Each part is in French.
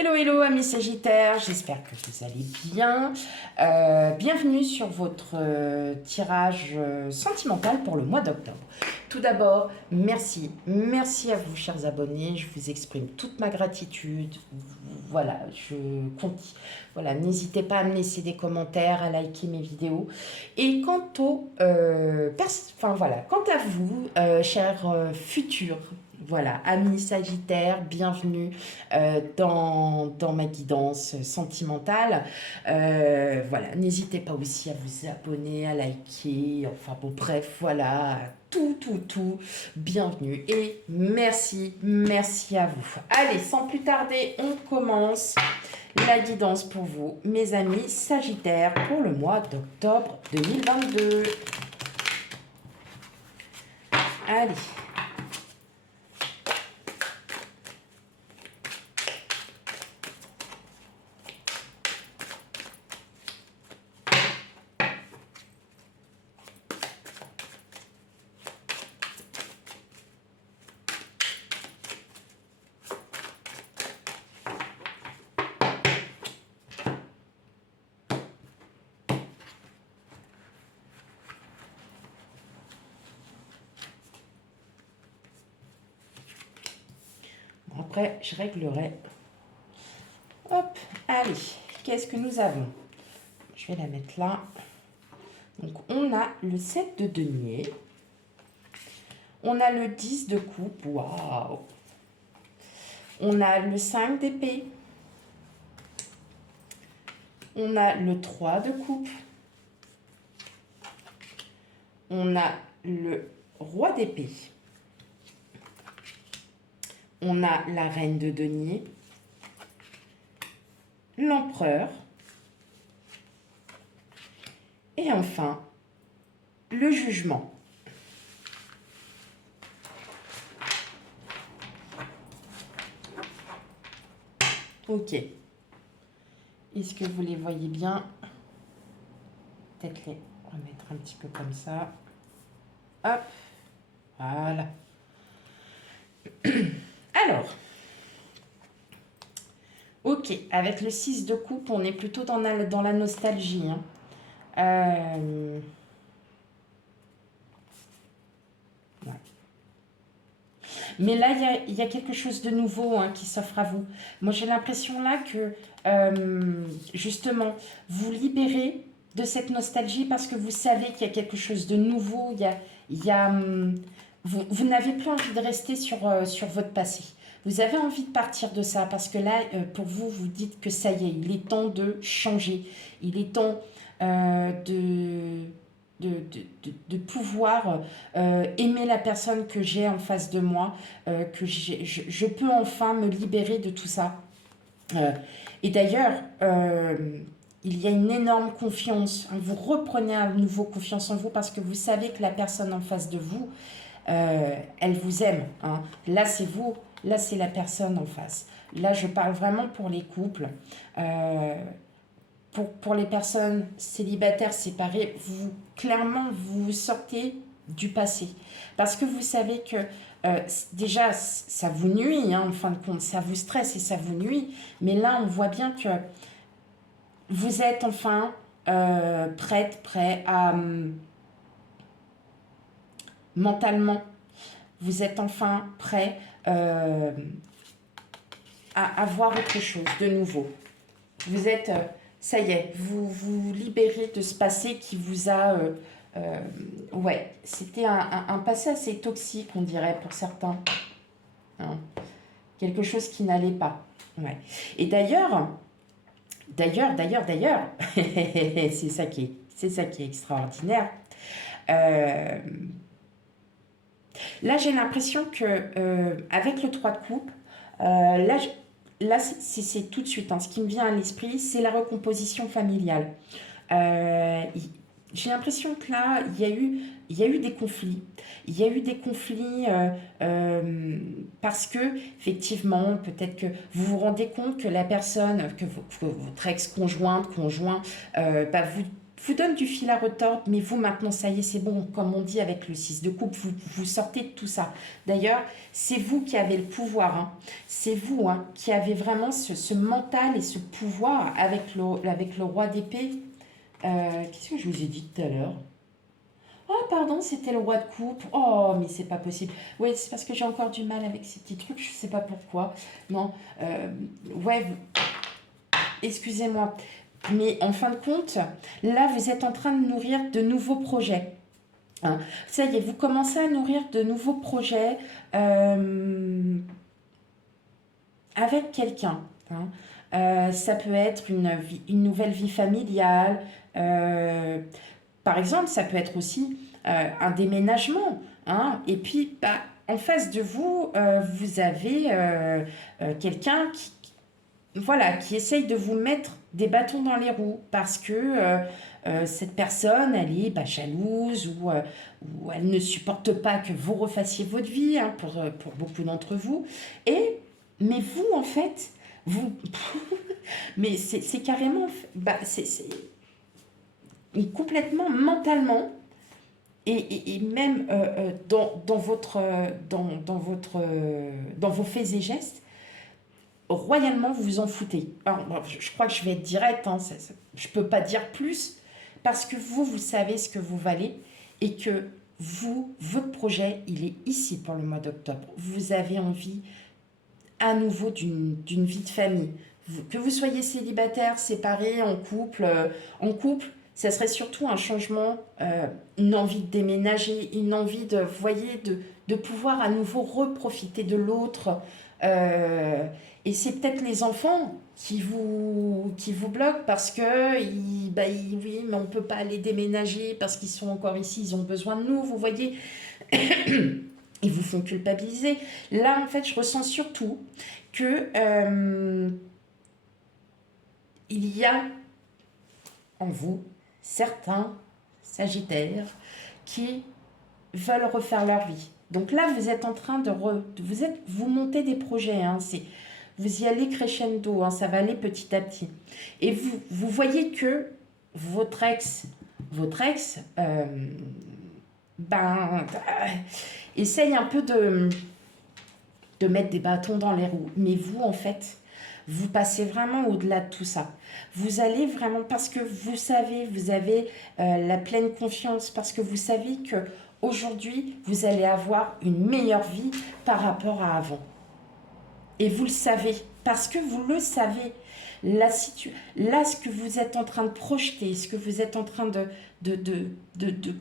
Hello, hello, amis Sagittaires, j'espère que vous allez bien. Bienvenue sur votre tirage sentimental pour le mois d'octobre. Tout d'abord, merci à vous, chers abonnés. Je vous exprime toute ma gratitude. Voilà, voilà, n'hésitez pas à me laisser des commentaires, à liker mes vidéos. Et quant quant à vous, chers futurs. Voilà, amis Sagittaires, bienvenue dans ma guidance sentimentale. Voilà, n'hésitez pas aussi à vous abonner, à liker, enfin bon, bref, voilà, tout, bienvenue et merci à vous. Allez, sans plus tarder, on commence la guidance pour vous, mes amis Sagittaires, pour le mois d'octobre 2022. Allez. Après, je réglerai. Hop, allez, qu'est-ce que nous avons? Je vais la mettre là. Donc, on a le 7 de denier. On a le 10 de coupe. Waouh! On a le 5 d'épée. On a le 3 de coupe. On a le roi d'épée. On a la reine de denier. L'empereur. Et enfin, le jugement. Ok. Est-ce que vous les voyez bien? Peut-être les remettre un petit peu comme ça. Hop. Voilà. Alors. Ok. Avec le 6 de coupe, on est plutôt dans la nostalgie. Hein. Ouais. Mais là, il y a quelque chose de nouveau qui s'offre à vous. Moi, j'ai l'impression là que, justement, vous libérez de cette nostalgie parce que vous savez qu'il y a quelque chose de nouveau. Vous n'avez plus envie de rester sur votre passé. Vous avez envie de partir de ça parce que là, pour vous, vous dites que ça y est, il est temps de changer. Il est temps de pouvoir aimer la personne que j'ai en face de moi, que je peux enfin me libérer de tout ça. Et d'ailleurs, il y a une énorme confiance. Vous reprenez à nouveau confiance en vous parce que vous savez que la personne en face de vous, elle vous aime. Hein. Là, c'est vous, là, c'est la personne en face. Là, je parle vraiment pour les couples. Pour les personnes célibataires séparées, clairement, vous sortez du passé. Parce que vous savez que déjà, ça vous nuit, en fin de compte, ça vous stresse et ça vous nuit. Mais là, on voit bien que vous êtes enfin prêt à... mentalement, vous êtes enfin prêt à avoir autre chose de nouveau. Vous êtes... ça y est, vous libérez de ce passé qui vous a... ouais, c'était un passé assez toxique, on dirait, pour certains. Hein. Quelque chose qui n'allait pas. Ouais. Et d'ailleurs, c'est ça qui est extraordinaire. Là, j'ai l'impression que avec le 3 de coupe, là c'est tout de suite, ce qui me vient à l'esprit, c'est la recomposition familiale. J'ai l'impression que là, il y a eu des conflits. Il y a eu des conflits parce que, effectivement, peut-être que vous vous rendez compte que la personne, que votre ex-conjointe, conjoint, vous donne du fil à retordre, mais vous maintenant, ça y est, c'est bon, comme on dit avec le 6 de coupe, vous sortez de tout ça. D'ailleurs, c'est vous qui avez le pouvoir, hein. C'est vous qui avez vraiment ce mental et ce pouvoir avec le roi d'épée. Qu'est-ce que je vous ai dit tout à l'heure? Oh, pardon, c'était le roi de coupe. Oh, mais c'est pas possible. Oui, c'est parce que j'ai encore du mal avec ces petits trucs, je sais pas pourquoi. Non, ouais, excusez-moi. Mais en fin de compte, là, vous êtes en train de nourrir de nouveaux projets. Hein. Ça y est, vous commencez à nourrir de nouveaux projets avec quelqu'un. Hein. Ça peut être une nouvelle vie familiale. Par exemple, ça peut être aussi un déménagement. Hein. Et puis, bah, en face de vous, vous avez quelqu'un voilà, qui essaye de vous mettre des bâtons dans les roues parce que cette personne, elle est jalouse ou elle ne supporte pas que vous refassiez votre vie, hein, pour beaucoup d'entre vous. Mais vous, en fait, vous... mais c'est carrément... c'est complètement mentalement et même dans vos faits et gestes, royalement, vous vous en foutez. Alors, bon, je crois que je vais être directe, hein, je ne peux pas dire plus, parce que vous savez ce que vous valez et que votre projet, il est ici pour le mois d'octobre. Vous avez envie à nouveau d'une vie de famille. Que vous soyez célibataire, séparé, en couple, ça serait surtout un changement, une envie de déménager, une envie vous voyez, de pouvoir à nouveau reprofiter de l'autre. Et c'est peut-être les enfants qui vous bloquent parce que, oui, mais on ne peut pas les déménager parce qu'ils sont encore ici, ils ont besoin de nous, vous voyez. Ils vous font culpabiliser. Là, en fait, je ressens surtout que il y a en vous certains Sagittaires qui veulent refaire leur vie. Donc là, vous êtes en train vous montez des projets, hein, vous y allez crescendo, hein, ça va aller petit à petit. Et vous voyez que votre ex essaye un peu de mettre des bâtons dans les roues. Mais vous, en fait, vous passez vraiment au-delà de tout ça. Vous allez vraiment, parce que vous savez, vous avez la pleine confiance, parce que vous savez que aujourd'hui, vous allez avoir une meilleure vie par rapport à avant. Et vous le savez, parce que vous le savez. Là, ce que vous êtes en train de projeter, ce que vous êtes en train de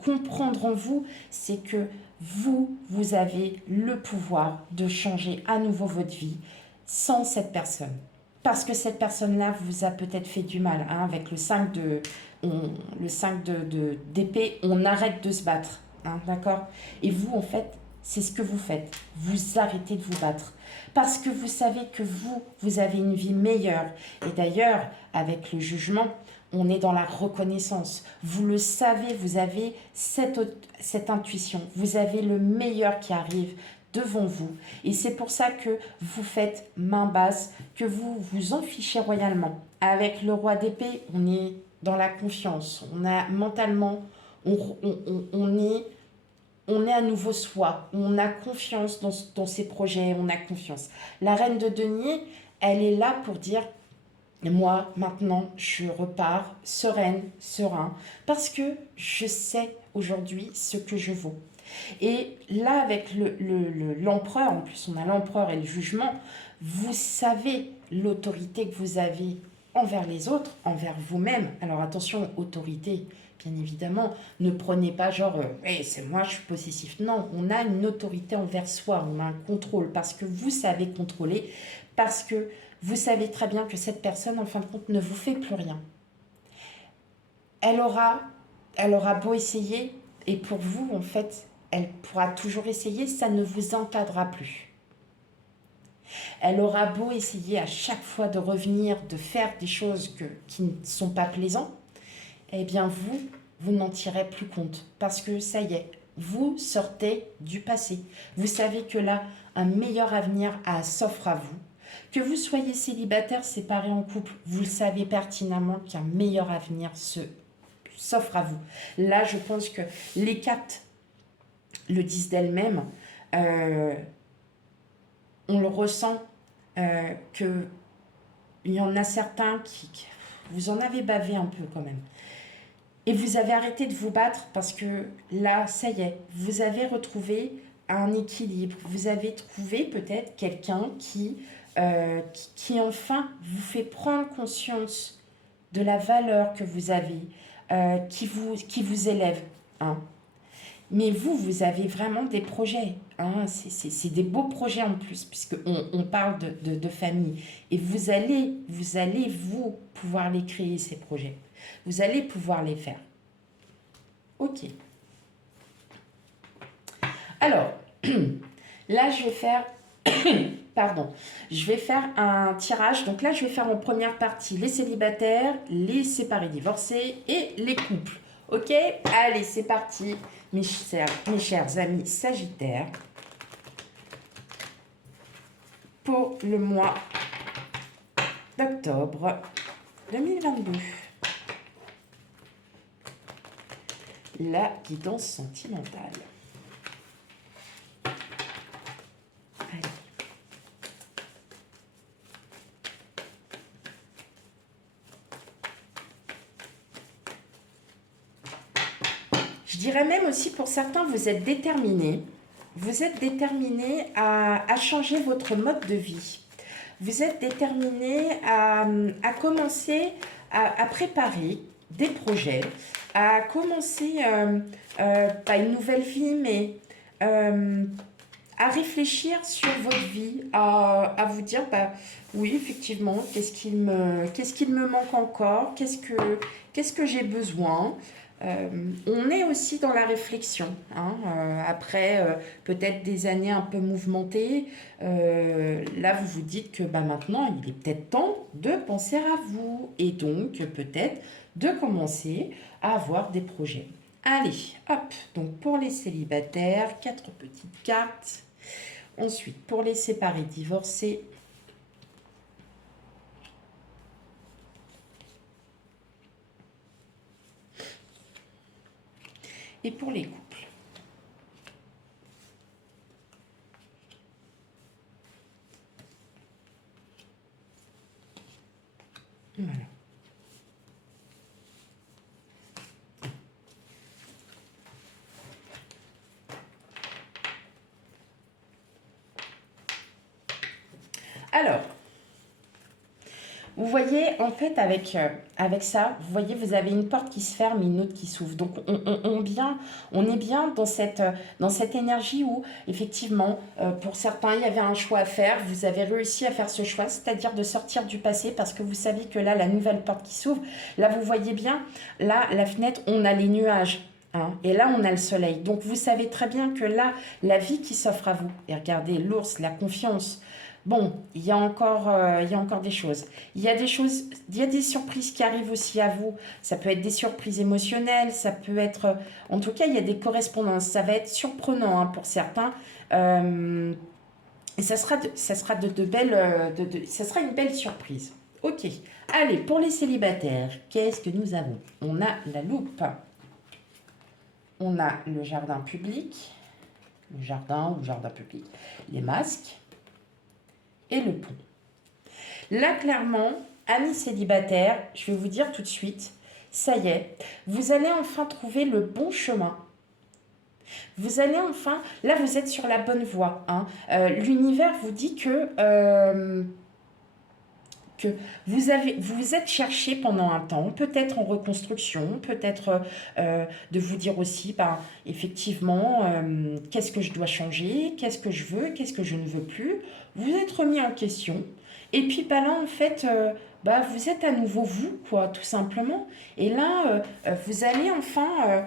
comprendre en vous, c'est que vous avez le pouvoir de changer à nouveau votre vie sans cette personne. Parce que cette personne-là vous a peut-être fait du mal. Hein, avec le 5 d'épée, on arrête de se battre. Hein, d'accord? Et vous, en fait, c'est ce que vous faites. Vous arrêtez de vous battre. Parce que vous savez que vous avez une vie meilleure. Et d'ailleurs, avec le jugement, on est dans la reconnaissance. Vous le savez, vous avez cette intuition. Vous avez le meilleur qui arrive devant vous. Et c'est pour ça que vous faites main basse, que vous vous en fichez royalement. Avec le roi d'épée, on est dans la confiance. On a mentalement, on est à nouveau soi. On a confiance dans ses projets, on a confiance. La reine de denier, elle est là pour dire, moi, maintenant, je repars sereine, serein, parce que je sais aujourd'hui ce que je vaux. Et là, avec l'empereur, en plus on a l'empereur et le jugement, vous savez l'autorité que vous avez envers les autres, envers vous-même. Alors attention, autorité, bien évidemment, ne prenez pas genre, hey, c'est moi, je suis possessif. Non, on a une autorité envers soi, on a un contrôle, parce que vous savez contrôler, parce que vous savez très bien que cette personne, en fin de compte, ne vous fait plus rien. Elle aura beau essayer, et pour vous, en fait, elle pourra toujours essayer, ça ne vous encadrera plus. Elle aura beau essayer à chaque fois de revenir, de faire des choses qui ne sont pas plaisantes, eh bien vous n'en tirez plus compte. Parce que ça y est, vous sortez du passé. Vous savez que là, un meilleur avenir s'offre à vous. Que vous soyez célibataire, séparé en couple, vous le savez pertinemment qu'un meilleur avenir s'offre à vous. Là, je pense que les cartes le disent d'elles-mêmes. On le ressent que il y en a certains vous en avez bavé un peu quand même. Et vous avez arrêté de vous battre parce que là, ça y est, vous avez retrouvé un équilibre. Vous avez trouvé peut-être quelqu'un qui enfin vous fait prendre conscience de la valeur que vous avez, qui vous élève. Hein. Mais vous avez vraiment des projets. Hein. C'est des beaux projets en plus, puisqu'on parle de famille. Et vous pouvoir les créer, ces projets. Vous allez pouvoir les faire. Ok. Alors, là, je vais faire... Pardon. Je vais faire un tirage. Donc là, je vais faire en première partie les célibataires, les séparés divorcés et les couples. Ok? Allez, c'est parti, mes chers amis Sagittaires, pour le mois d'octobre 2022. La guidance sentimentale. Allez. Je dirais même aussi pour certains, vous êtes déterminés. Vous êtes déterminés à changer votre mode de vie. Vous êtes déterminés à commencer à préparer des projets, à commencer pas une nouvelle vie, mais à réfléchir sur votre vie, à vous dire, bah, oui, effectivement, qu'est-ce qu'il me manque encore, qu'est-ce que j'ai besoin. On est aussi dans la réflexion, hein, après peut-être des années un peu mouvementées, là vous vous dites que bah, maintenant il est peut-être temps de penser à vous et donc peut-être de commencer à avoir des projets. Allez, hop, donc pour les célibataires, 4 petites cartes. Ensuite, pour les séparés divorcés, et pour les couples. Voilà. Alors, vous voyez, en fait, avec ça, vous voyez, vous avez une porte qui se ferme et une autre qui s'ouvre. Donc, on est bien dans cette énergie où, effectivement, pour certains, il y avait un choix à faire. Vous avez réussi à faire ce choix, c'est-à-dire de sortir du passé parce que vous savez que là, la nouvelle porte qui s'ouvre, là, vous voyez bien, là, la fenêtre, on a les nuages. Hein, et là, on a le soleil. Donc, vous savez très bien que là, la vie qui s'offre à vous, et regardez, l'ours, la confiance. Bon, il y a encore des choses. Il y a des surprises qui arrivent aussi à vous. Ça peut être des surprises émotionnelles, ça peut être... En tout cas, il y a des correspondances. Ça va être surprenant hein, pour certains. Et ça sera ça sera une belle surprise. Ok. Allez, pour les célibataires, qu'est-ce que nous avons? On a la loupe. On a le jardin public. Le jardin ou jardin public. Les masques. Et le pont. Là, clairement, amis célibataires, je vais vous dire tout de suite, ça y est, vous allez enfin trouver le bon chemin. Vous allez enfin, là vous êtes sur la bonne voie. Hein. L'univers vous dit que vous vous êtes cherché pendant un temps, peut-être en reconstruction, peut-être de vous dire aussi, ben, effectivement, qu'est-ce que je dois changer, qu'est-ce que je veux, qu'est-ce que je ne veux plus. Vous êtes remis en question. Et puis bah là, en fait, bah, vous êtes à nouveau vous, quoi, tout simplement. Et là, vous allez enfin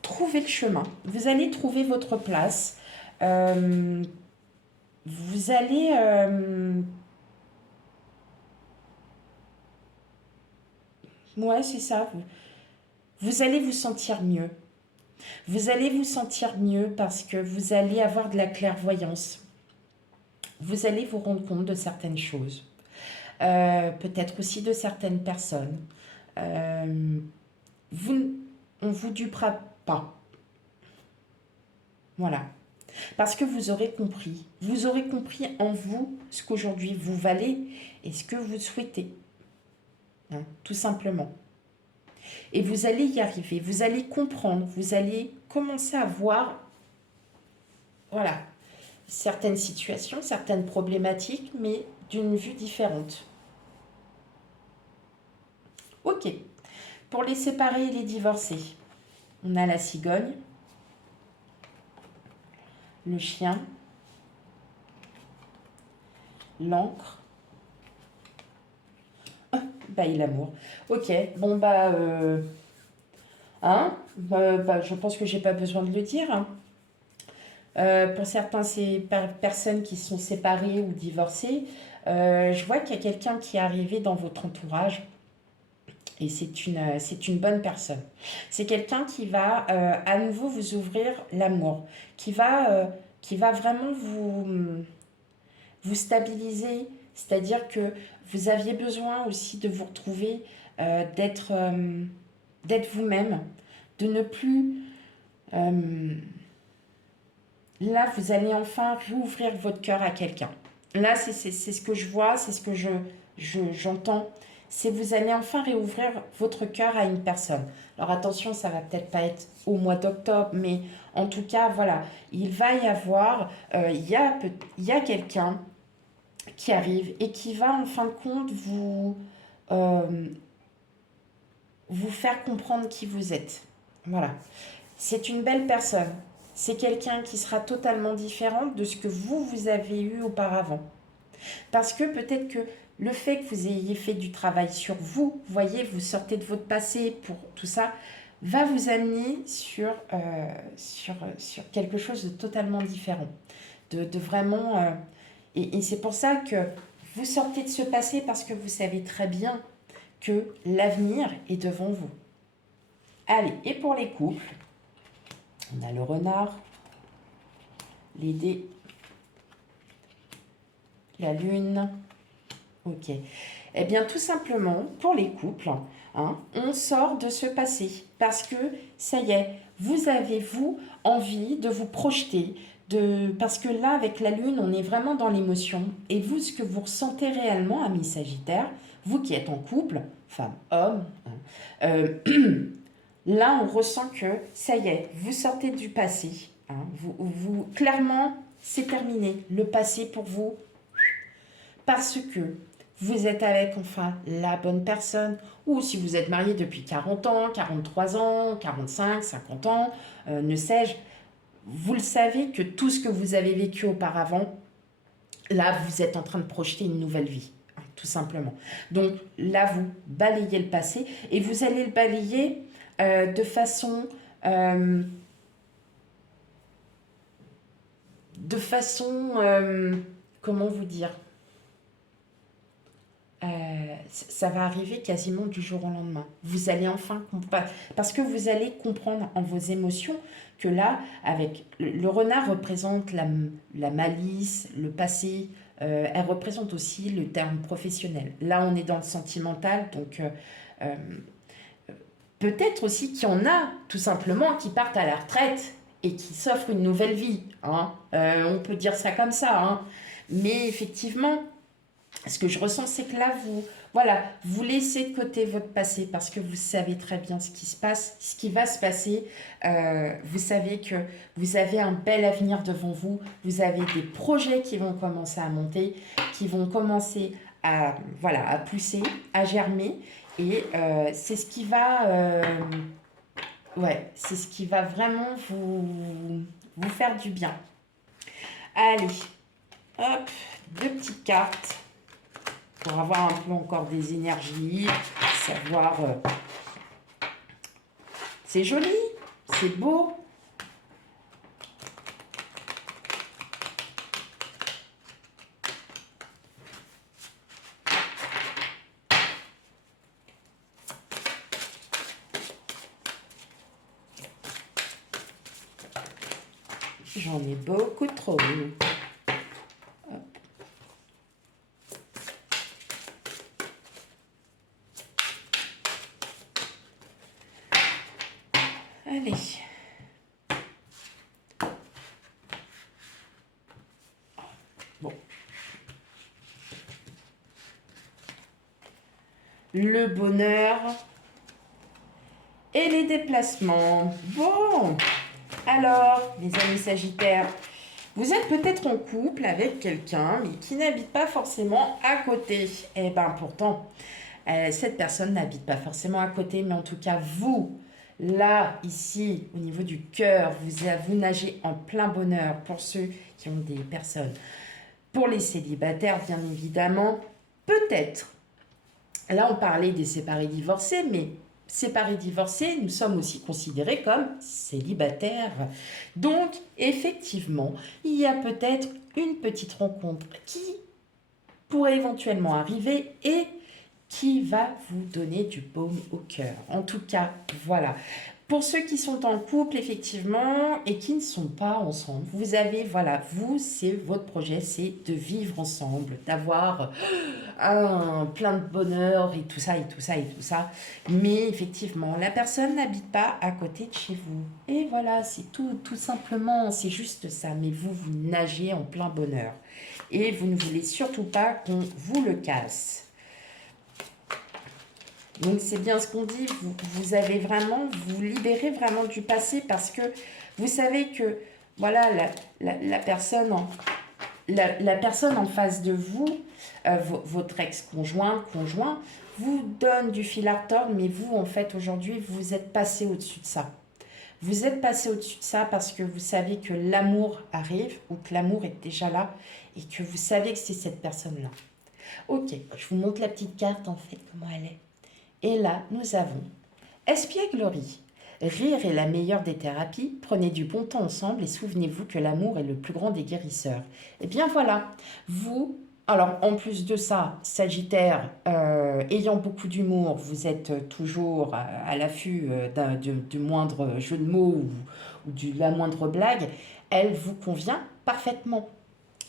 trouver le chemin. Vous allez trouver votre place. Vous allez... ouais, c'est ça. Vous allez vous sentir mieux. Vous allez vous sentir mieux parce que vous allez avoir de la clairvoyance. Vous allez vous rendre compte de certaines choses. Peut-être aussi de certaines personnes. on ne vous dupera pas. Voilà. Parce que vous aurez compris. Vous aurez compris en vous ce qu'aujourd'hui vous valez et ce que vous souhaitez. Hein, tout simplement. Et vous allez y arriver. Vous allez comprendre. Vous allez commencer à voir, voilà, certaines situations, certaines problématiques, mais d'une vue différente. Ok. Pour les séparés et les divorcés, on a la cigogne, le chien, l'encre, et l'amour. Ok, bon je pense que j'ai pas besoin de le dire. Hein. Pour certains personnes qui sont séparées ou divorcées, je vois qu'il y a quelqu'un qui est arrivé dans votre entourage et c'est une bonne personne. C'est quelqu'un qui va à nouveau vous ouvrir l'amour, qui va vraiment vous stabiliser, c'est-à-dire que vous aviez besoin aussi de vous retrouver, d'être vous-même, de ne plus... là, vous allez enfin rouvrir votre cœur à quelqu'un. Là, c'est ce que je vois, c'est ce que j'entends. C'est vous allez enfin réouvrir votre cœur à une personne. Alors attention, ça va peut-être pas être au mois d'octobre, mais en tout cas, voilà, il va y avoir, il y a quelqu'un qui arrive et qui va en fin de compte vous faire comprendre qui vous êtes. Voilà. C'est une belle personne. C'est quelqu'un qui sera totalement différent de ce que vous avez eu auparavant. Parce que peut-être que le fait que vous ayez fait du travail sur vous, voyez, vous sortez de votre passé pour tout ça, va vous amener sur quelque chose de totalement différent. De vraiment... et c'est pour ça que vous sortez de ce passé parce que vous savez très bien que l'avenir est devant vous. Allez, et pour les couples, on a le renard, les dés, la lune. Ok. Eh bien, tout simplement, pour les couples, hein, on sort de ce passé parce que, ça y est, vous avez, vous, envie de vous projeter, parce que là, avec la lune, on est vraiment dans l'émotion. Et vous, ce que vous ressentez réellement, amis Sagittaire, vous qui êtes en couple, femme, homme, hein, là, on ressent que, ça y est, vous sortez du passé. Hein, clairement, c'est terminé. Le passé pour vous, parce que vous êtes avec enfin la bonne personne, ou si vous êtes marié depuis 40 ans, 43 ans, 45, 50 ans, ne sais-je, vous le savez que tout ce que vous avez vécu auparavant, là, vous êtes en train de projeter une nouvelle vie, hein, tout simplement. Donc là, vous balayez le passé, et vous allez le balayer de façon... comment vous dire, ça va arriver quasiment du jour au lendemain. Vous allez enfin comprendre, parce que vous allez comprendre en vos émotions que là, avec le renard représente la malice, le passé, elle représente aussi le terme professionnel. Là, on est dans le sentimental, donc peut-être aussi qu'il y en a, tout simplement, qui partent à la retraite et qui s'offrent une nouvelle vie. Hein. On peut dire ça comme ça. Hein. Mais effectivement, ce que je ressens, c'est que là, vous laissez de côté votre passé parce que vous savez très bien ce qui se passe, ce qui va se passer. Vous savez que vous avez un bel avenir devant vous. Vous avez des projets qui vont commencer à monter, qui vont commencer à pousser, à germer. Et c'est ce qui va, c'est ce qui va vraiment vous faire du bien. Allez, hop, 2 petites cartes pour avoir un peu encore des énergies, savoir... c'est joli, c'est beau. J'en ai beaucoup trop. Hop. Allez. Bon. Le bonheur et les déplacements. Bon. Alors, les amis Sagittaires, vous êtes peut-être en couple avec quelqu'un, mais qui n'habite pas forcément à côté. Eh bien, pourtant, cette personne n'habite pas forcément à côté, mais en tout cas, vous, là, ici, au niveau du cœur, vous nagez en plein bonheur pour ceux qui ont des personnes. Pour les célibataires, bien évidemment, peut-être. Là, on parlait des séparés divorcés, mais séparés divorcés, nous sommes aussi considérés comme célibataires. Donc, effectivement, il y a peut-être une petite rencontre qui pourrait éventuellement arriver et qui va vous donner du baume au cœur. En tout cas, voilà. Pour ceux qui sont en couple, effectivement, et qui ne sont pas ensemble, vous avez, voilà, vous, c'est votre projet, c'est de vivre ensemble, d'avoir plein de bonheur et tout ça, et tout ça, et tout ça. Mais effectivement, la personne n'habite pas à côté de chez vous. Et voilà, c'est tout simplement, c'est juste ça. Mais vous, vous nagez en plein bonheur. Et vous ne voulez surtout pas qu'on vous le casse. Donc c'est bien ce qu'on dit, vous avez vraiment, vous libérez vraiment du passé parce que vous savez que voilà, la personne en face de vous, votre ex-conjoint, conjoint, vous donne du fil à retordre, mais vous en fait aujourd'hui vous êtes passé au-dessus de ça. Vous êtes passé au-dessus de ça parce que vous savez que l'amour arrive ou que l'amour est déjà là et que vous savez que c'est cette personne-là. Ok, je vous montre la petite carte en fait, comment elle est. Et là, nous avons espièglerie. Rire est la meilleure des thérapies. Prenez du bon temps ensemble et souvenez-vous que l'amour est le plus grand des guérisseurs. Eh bien voilà, vous, alors en plus de ça, Sagittaire, ayant beaucoup d'humour, vous êtes toujours à l'affût du moindre jeu de mots ou de la moindre blague, elle vous convient parfaitement.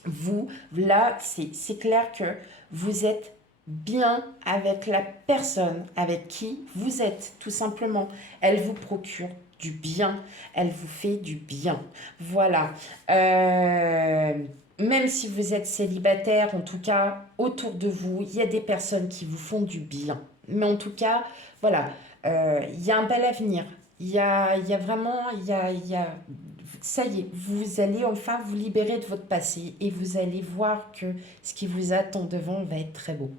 Vous, là, c'est clair que vous êtes bien avec la personne avec qui vous êtes, tout simplement. Elle vous procure du bien, elle vous fait du bien. Voilà. Même si vous êtes célibataire, en tout cas, autour de vous, il y a des personnes qui vous font du bien. Mais en tout cas, voilà, il y a un bel avenir. Il y a vraiment, ça y est, vous allez enfin vous libérer de votre passé et vous allez voir que ce qui vous attend devant va être très beau.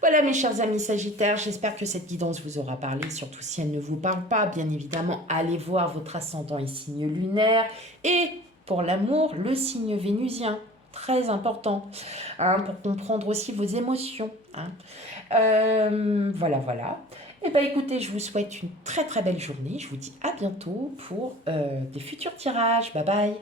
Voilà mes chers amis Sagittaires, j'espère que cette guidance vous aura parlé, surtout si elle ne vous parle pas, bien évidemment, allez voir votre ascendant et signe lunaire et pour l'amour, le signe vénusien, très important, hein, pour comprendre aussi vos émotions. Hein. Voilà, voilà. Eh bien écoutez, je vous souhaite une très très belle journée, je vous dis à bientôt pour des futurs tirages, bye bye.